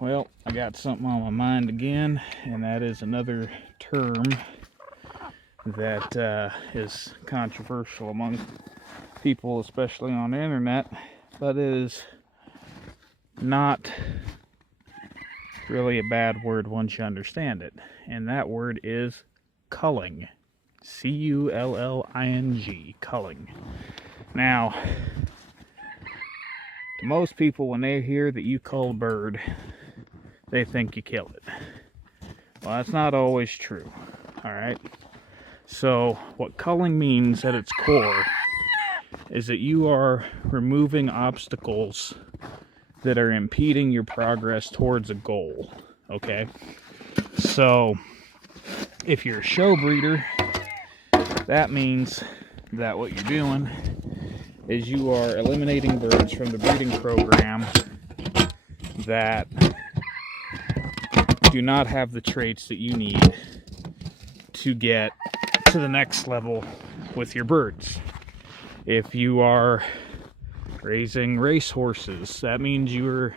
Well, I got something on my mind again, and that is another term that is controversial among people, especially on the internet, but is not really a bad word once you understand it. And that word is culling. C-U-L-L-I-N-G, culling. Now, to most people, when they hear that you cull a bird, they think you kill it. Well, that's not always true, alright? So, what culling means at its core is that you are removing obstacles that are impeding your progress towards a goal, okay? So, if you're a show breeder, that means that what you're doing is you are eliminating birds from the breeding program that do not have the traits that you need to get to the next level with your birds. If you are raising race horses, that means you're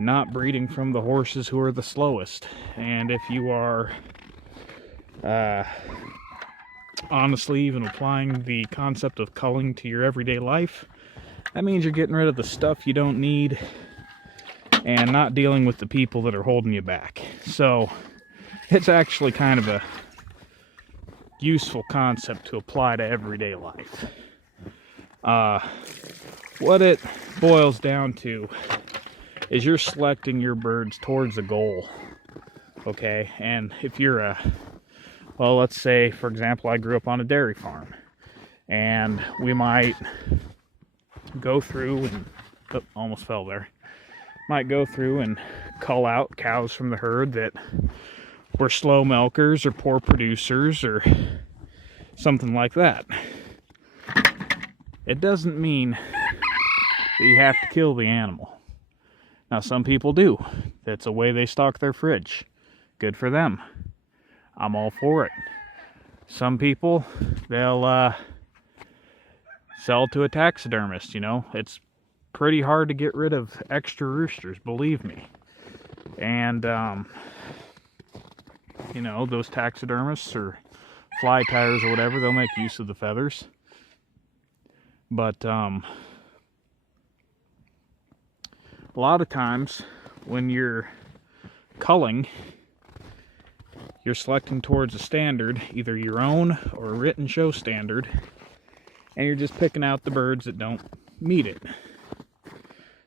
not breeding from the horses who are the slowest. And if you are honestly even applying the concept of culling to your everyday life, that means you're getting rid of the stuff you don't need and not dealing with the people that are holding you back. So it's actually kind of a useful concept to apply to everyday life. What it boils down to is you're selecting your birds towards a goal, okay? And if you're well, let's say, for example, I grew up on a dairy farm, and we might go through and, almost fell there, might go through and cull out cows from the herd that were slow milkers or poor producers or something like that. It doesn't mean that you have to kill the animal. Now, some people do. That's a way they stock their fridge. Good for them. I'm all for it. Some people, they'll sell to a taxidermist, you know. It's pretty hard to get rid of extra roosters, believe me. And, you know, those taxidermists or fly tires or whatever, they'll make use of the feathers. But a lot of times when you're culling, you're selecting towards a standard, either your own or a written show standard, and you're just picking out the birds that don't meet it.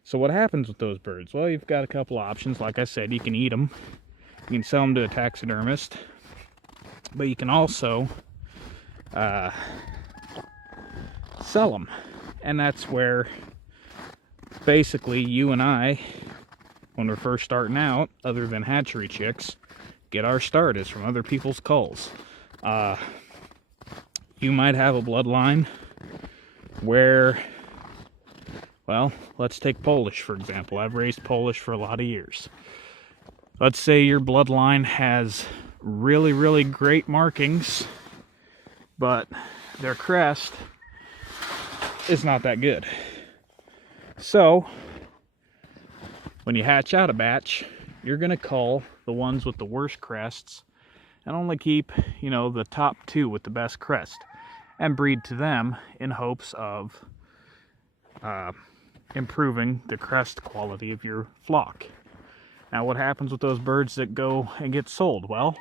So what happens with those birds? Well, you've got a couple options. Like I said, you can eat them. You can sell them to a taxidermist. But you can also sell them. And that's where basically you and I, when we're first starting out, other than hatchery chicks, get our start is from other people's culls. You might have a bloodline where, well, let's take Polish, for example. I've raised Polish for a lot of years. Let's say your bloodline has really, really great markings, but their crest is not that good. So, when you hatch out a batch, you're going to cull the ones with the worst crests and only keep, you know, the top two with the best crest and breed to them in hopes of improving the crest quality of your flock. Now, what happens with those birds that go and get sold? Well,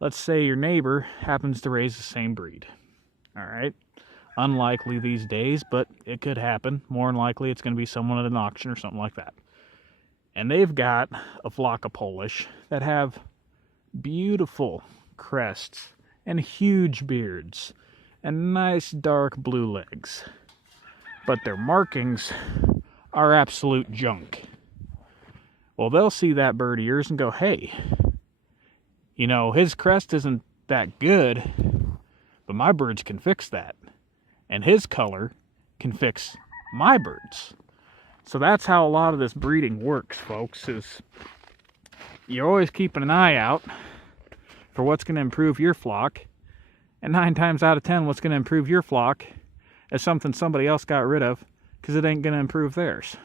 let's say your neighbor happens to raise the same breed. All right? Unlikely these days, but it could happen. More than likely, it's going to be someone at an auction or something like that. And they've got a flock of Polish that have beautiful crests and huge beards and nice dark blue legs. But their markings are absolute junk. Well, they'll see that bird of yours and go, hey, you know, his crest isn't that good, but my birds can fix that. And his color can fix my birds. So that's how a lot of this breeding works, folks, is you're always keeping an eye out for what's going to improve your flock. And 9 times out of 10, what's going to improve your flock is something somebody else got rid of because it ain't going to improve theirs.